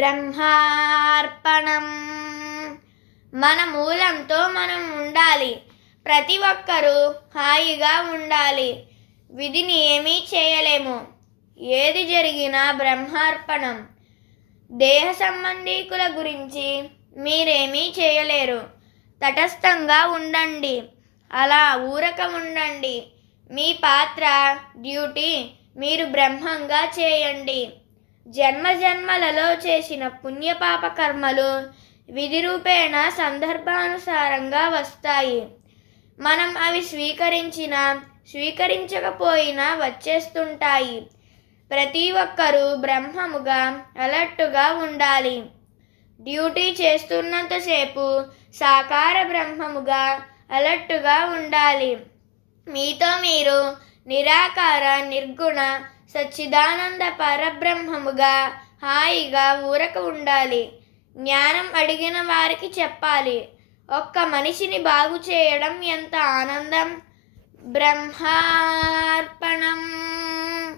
బ్రహ్మార్పణం. మన మూలంతో మనం ఉండాలి. ప్రతి ఒక్కరూ హాయిగా ఉండాలి. విధిని ఏమీ చేయలేము. ఏది జరిగినా బ్రహ్మార్పణం. దేహ సంబంధీకుల గురించి మీరేమీ చేయలేరు. తటస్థంగా ఉండండి. అలా ఊరక ఉండండి. మీ పాత్ర డ్యూటీ మీరు బ్రహ్మంగా చేయండి. జన్మ జన్మలలో చేసిన పుణ్యపాప కర్మలు విధి రూపేణ సందర్భానుసారంగా వస్తాయి. మనం అవి స్వీకరించిన స్వీకరించకపోయినా వచ్చేస్తుంటాయి. ప్రతి ఒక్కరూ బ్రహ్మముగా అలర్టుగా ఉండాలి. డ్యూటీ చేస్తున్నంతసేపు సాకార బ్రహ్మముగా అలర్టుగా ఉండాలి. మీతో మీరు నిరాకార నిర్గుణ సచ్చిదానంద పరబ్రహ్మముగా హాయిగా ఊరక ఉండాలి. జ్ఞానం అడిగిన వారికి చెప్పాలి. ఒక్క మనిషిని బాగు చేయడం ఎంత ఆనందం? బ్రహ్మార్